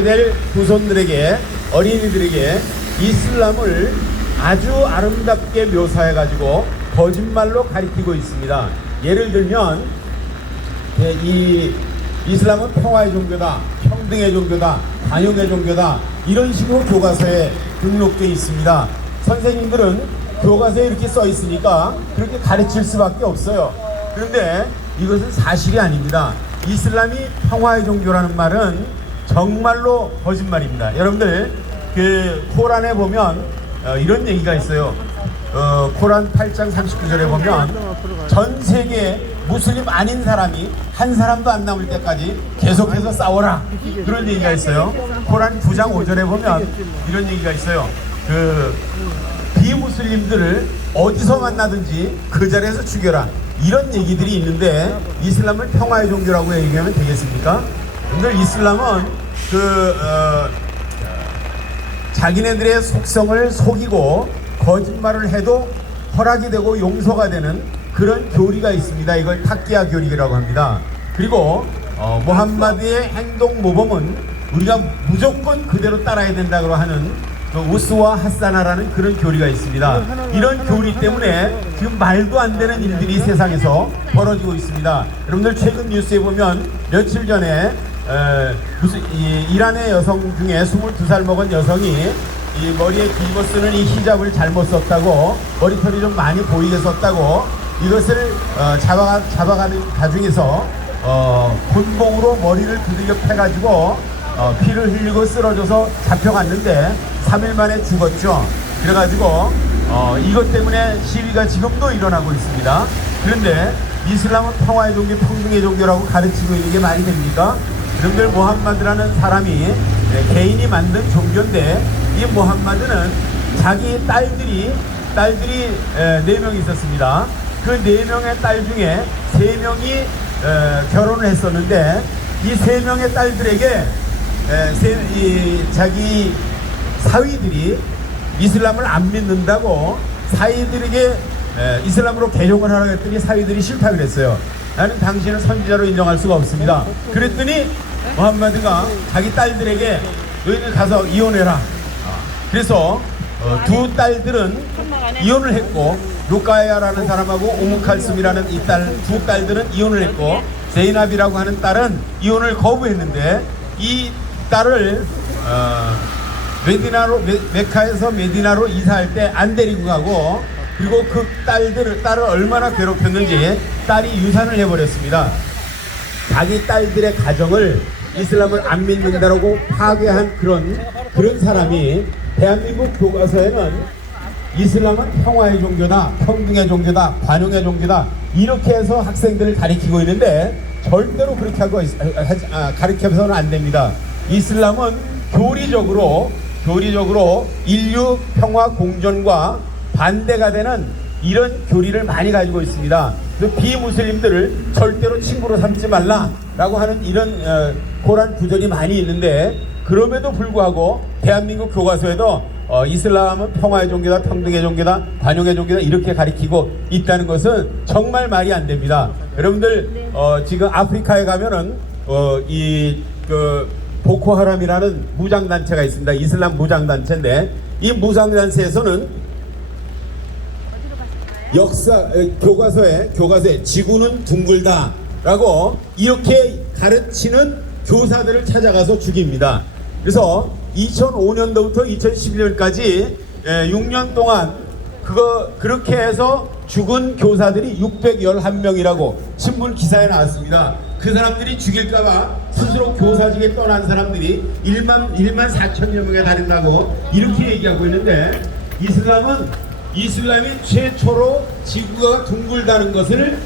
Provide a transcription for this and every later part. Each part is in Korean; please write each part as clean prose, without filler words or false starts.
될 후손들에게, 어린이들에게 이슬람을 아주 아름답게 묘사해 가지고 거짓말로 가리키고 있습니다. 예를 들면 이 이슬람은 평화의 종교다, 평등의 종교다, 관용의 종교다, 이런 식으로 교과서에 등록되어 있습니다. 선생님들은 교과서에 이렇게 써 있으니까 그렇게 가르칠 수밖에 없어요. 그런데 이것은 사실이 아닙니다. 이슬람이 평화의 종교라는 말은 정말로 거짓말입니다. 여러분들 그 코란에 보면 이런 얘기가 있어요. 코란 8장 39절에 보면 전 세계 무슬림 아닌 사람이 한 사람도 안 남을 때까지 계속해서 싸워라, 그런 얘기가 있어요. 코란 9장 5절에 보면 이런 얘기가 있어요. 그 비무슬림들을 어디서 만나든지 그 자리에서 죽여라, 이런 얘기들이 있는데 이슬람을 평화의 종교라고 얘기하면 되겠습니까? 근데 이슬람은 자기네들의 속성을 속이고 거짓말을 해도 허락이 되고 용서가 되는 그런 교리가 있습니다. 이걸 타키야 교리라고 합니다. 그리고 무함마드의 행동 모범은 우리가 무조건 그대로 따라야 된다고 하는 우스와 하사나라는 그런 교리가 있습니다. 이런 교리 때문에 지금 말도 안 되는 일들이 세상에서 벌어지고 있습니다. 여러분들 최근 뉴스에 보면 며칠 전에 이란의 여성 중에 22살 먹은 여성이 이 머리에 뒤집어 쓰는 이 히잡을 잘못 썼다고, 머리털이 좀 많이 보이게 썼다고, 이것을 잡아가는 가중에서 곤봉으로 머리를 두들겨 패가지고 피를 흘리고 쓰러져서 잡혀갔는데 3일 만에 죽었죠. 그래가지고 이것 때문에 시위가 지금도 일어나고 있습니다. 그런데 이슬람은 평화의 종교, 평등의 종교라고 가르치고 있는 게 말이 됩니까? 여러분들, 무함마드라는 사람이 개인이 만든 종교인데, 이 무함마드는 자기 딸들이 4명 있었습니다. 그 4명의 딸 중에 3명이 결혼을 했었는데, 이 3명의 딸들에게 자기 사위들이 이슬람을 안 믿는다고 사위들에게 이슬람으로 개종을 하라고 했더니 사위들이 싫다고 그랬어요. 나는 당신을 선지자로 인정할 수가 없습니다. 그랬더니 무함마드가 자기 딸들에게 너희들 가서 이혼해라. 그래서 두 딸들은 이혼을 했고, 루카야라는 사람하고 우무칼숨이라는 두 딸들은 이혼을 했고, 제이납이라고 하는 딸은 이혼을 거부했는데, 이 딸을 메카에서 메디나로 이사할 때 안 데리고 가고, 그리고 그 딸을 얼마나 괴롭혔는지 딸이 유산을 해버렸습니다. 자기 딸들의 가정을 이슬람을 안 믿는다라고 파괴한 그런 사람이 대한민국 교과서에는 이슬람은 평화의 종교다, 평등의 종교다, 관용의 종교다, 이렇게 해서 학생들을 가리키고 있는데 절대로 그렇게 가르쳐서는 안 됩니다. 이슬람은 교리적으로 인류 평화 공존과 반대가 되는 이런 교리를 많이 가지고 있습니다. 비무슬림들을 절대로 친구로 삼지 말라라고 하는 이런 코란 구절이 많이 있는데, 그럼에도 불구하고 대한민국 교과서에도 이슬람은 평화의 종교다, 평등의 종교다, 관용의 종교다, 이렇게 가리키고 있다는 것은 정말 말이 안 됩니다. 여러분들 지금 아프리카에 가면은 보코하람이라는 무장단체가 있습니다. 이슬람 무장단체인데, 이 무장단체에서는 교과서에 지구는 둥글다 라고 이렇게 가르치는 교사들을 찾아가서 죽입니다. 그래서 2005년도부터 2011년까지 6년 동안 그렇게 해서 죽은 교사들이 611명이라고 신문 기사에 나왔습니다. 그 사람들이 죽일까봐 스스로 교사직에 떠난 사람들이 1만 4천여 명에 달한다고 이렇게 얘기하고 있는데, 이슬람이 최초로 지구가 둥글다는 것을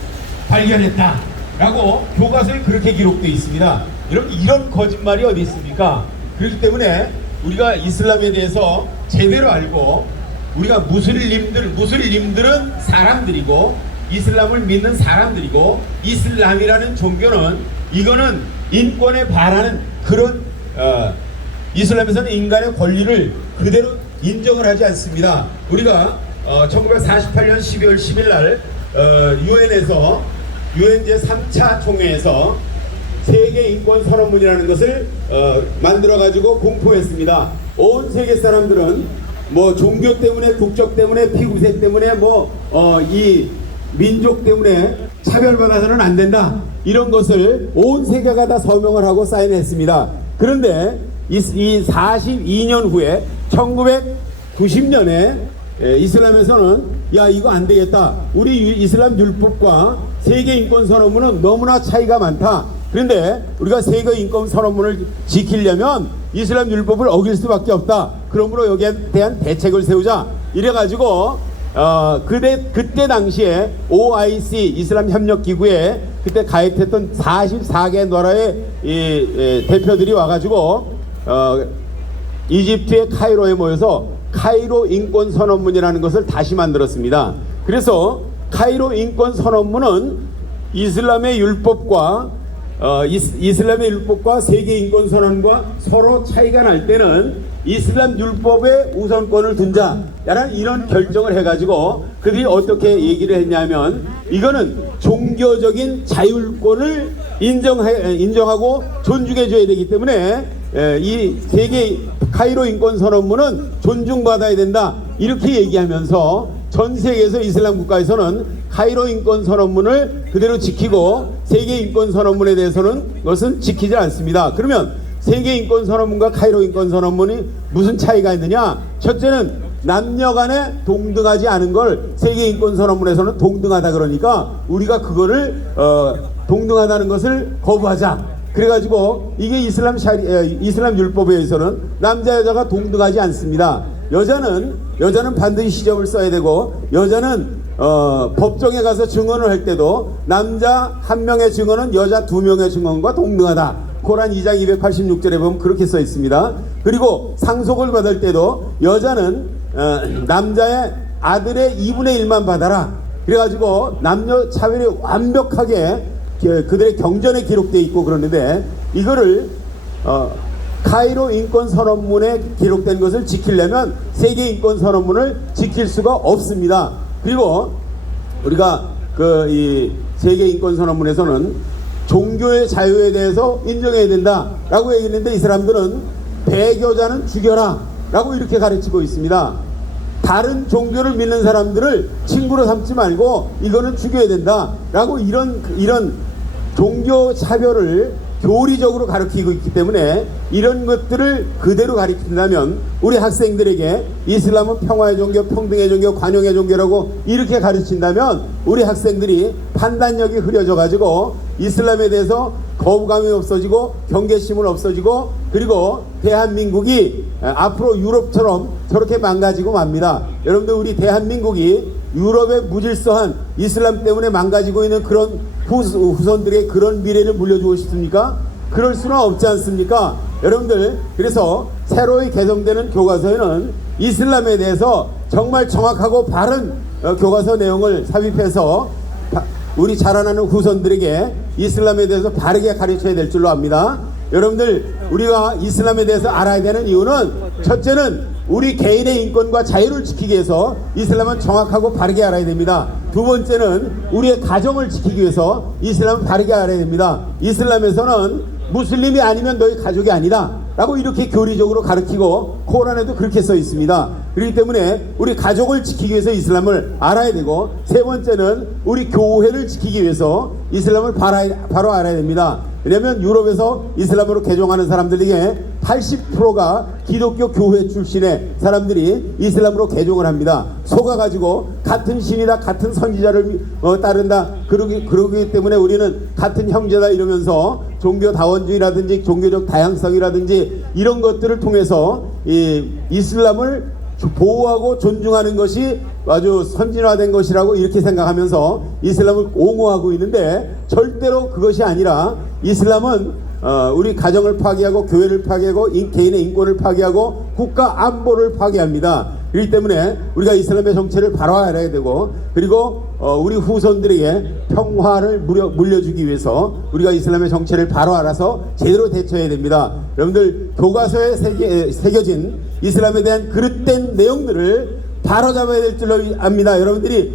발견했다라고 교과서에 그렇게 기록되어 있습니다. 여러분, 이런 거짓말이 어디 있습니까? 그렇기 때문에 우리가 이슬람에 대해서 제대로 알고, 우리가 무슬림들은 사람들이고 이슬람을 믿는 사람들이고, 이슬람이라는 종교는 이거는 인권에 반하는 그런 이슬람에서는 인간의 권리를 그대로 인정을 하지 않습니다. 우리가 1948년 12월 10일 날 유엔 제 3차 총회에서 세계 인권 선언문이라는 것을 만들어 가지고 공포했습니다. 온 세계 사람들은 뭐 종교 때문에, 국적 때문에, 피부색 때문에, 이 민족 때문에 차별받아서는 안 된다, 이런 것을 온 세계가 다 서명을 하고 사인했습니다. 그런데 이 42년 후에 1990년에 이슬람에서는 야, 이거 안 되겠다, 우리 이슬람 율법과 세계 인권 선언문은 너무나 차이가 많다, 그런데 우리가 세계 인권 선언문을 지키려면 이슬람 율법을 어길 수밖에 없다, 그러므로 여기에 대한 대책을 세우자, 이래가지고 그때 당시에 OIC 이슬람 협력 기구에 그때 가입했던 44개 나라의 대표들이 와가지고 이집트의 카이로에 모여서 카이로 인권 선언문이라는 것을 다시 만들었습니다. 그래서 카이로 인권 선언문은 이슬람의 율법과 세계 인권 선언과 서로 차이가 날 때는 이슬람 율법에 우선권을 둔자라는 이런 결정을 해가지고 그들이 어떻게 얘기를 했냐면, 이거는 종교적인 자율권을 인정하고 존중해줘야 되기 때문에 이 세계 카이로 인권 선언문은 존중받아야 된다, 이렇게 얘기하면서 전 세계에서 이슬람 국가에서는 카이로 인권 선언문을 그대로 지키고 세계 인권 선언문에 대해서는 그것은 지키지 않습니다. 그러면 세계 인권 선언문과 카이로 인권 선언문이 무슨 차이가 있느냐? 첫째는 남녀 간에 동등하지 않은 걸 세계 인권 선언문에서는 동등하다 그러니까 우리가 그거를 동등하다는 것을 거부하자. 그래가지고 이게 이슬람 율법에 의해서는 남자 여자가 동등하지 않습니다. 여자는 반드시 시접을 써야 되고, 여자는 법정에 가서 증언을 할 때도 남자 1명의 증언은 여자 2명의 증언과 동등하다. 코란 2장 286절에 보면 그렇게 써 있습니다. 그리고 상속을 받을 때도 여자는 남자의 아들의 2분의 1만 받아라. 그래가지고 남녀 차별이 완벽하게 그들의 경전에 기록되어 있고 그러는데, 이거를 카이로 인권 선언문에 기록된 것을 지키려면 세계 인권 선언문을 지킬 수가 없습니다. 그리고 우리가 이 세계 인권 선언문에서는 종교의 자유에 대해서 인정해야 된다라고 얘기했는데, 이 사람들은 배교자는 죽여라 라고 이렇게 가르치고 있습니다. 다른 종교를 믿는 사람들을 친구로 삼지 말고 이거는 죽여야 된다라고 이런 종교 차별을 교리적으로 가르치고 있기 때문에, 이런 것들을 그대로 가르친다면 우리 학생들에게 이슬람은 평화의 종교, 평등의 종교, 관용의 종교라고 이렇게 가르친다면 우리 학생들이 판단력이 흐려져 가지고 이슬람에 대해서 거부감이 없어지고 경계심은 없어지고, 그리고 대한민국이 앞으로 유럽처럼 저렇게 망가지고 맙니다. 여러분들, 우리 대한민국이 유럽의 무질서한 이슬람 때문에 망가지고 있는 그런 후손들에게 그런 미래를 물려주고 싶습니까? 그럴 수는 없지 않습니까? 여러분들, 그래서 새로이 개정되는 교과서에는 이슬람에 대해서 정말 정확하고 바른 교과서 내용을 삽입해서 우리 자라나는 후손들에게 이슬람에 대해서 바르게 가르쳐야 될 줄로 압니다. 여러분들, 우리가 이슬람에 대해서 알아야 되는 이유는, 첫째는 우리 개인의 인권과 자유를 지키기 위해서 이슬람은 정확하고 바르게 알아야 됩니다. 두 번째는 우리의 가정을 지키기 위해서 이슬람은 바르게 알아야 됩니다. 이슬람에서는 무슬림이 아니면 너희 가족이 아니다 라고 이렇게 교리적으로 가르치고 코란에도 그렇게 써 있습니다. 그렇기 때문에 우리 가족을 지키기 위해서 이슬람을 알아야 되고, 세 번째는 우리 교회를 지키기 위해서 이슬람을 바로 알아야 됩니다. 왜냐하면 유럽에서 이슬람으로 개종하는 사람들에게 80%가 기독교 교회 출신의 사람들이 이슬람으로 개종을 합니다. 속아가지고 같은 신이다, 같은 선지자를 따른다, 그러기 때문에 우리는 같은 형제다 이러면서 종교다원주의라든지 종교적 다양성이라든지 이런 것들을 통해서 이슬람을 보호하고 존중하는 것이 아주 선진화된 것이라고 이렇게 생각하면서 이슬람을 옹호하고 있는데, 절대로 그것이 아니라 이슬람은 우리 가정을 파괴하고 교회를 파괴하고 개인의 인권을 파괴하고 국가 안보를 파괴합니다. 그렇기 때문에 우리가 이슬람의 정체를 바로 알아야 되고, 그리고 우리 후손들에게 평화를 물려주기 위해서 우리가 이슬람의 정체를 바로 알아서 제대로 대처해야 됩니다. 여러분들, 교과서에 새겨진 이슬람에 대한 그릇된 내용들을 바로 잡아야 될 줄로 압니다. 여러분들이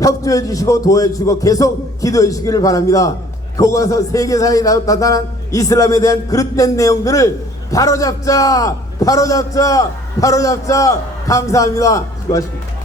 협조해 주시고 도와해 주시고 계속 기도해 주시기를 바랍니다. 교과서 세계사에 나타난 이슬람에 대한 그릇된 내용들을 바로잡자. 감사합니다. 수고하십니다.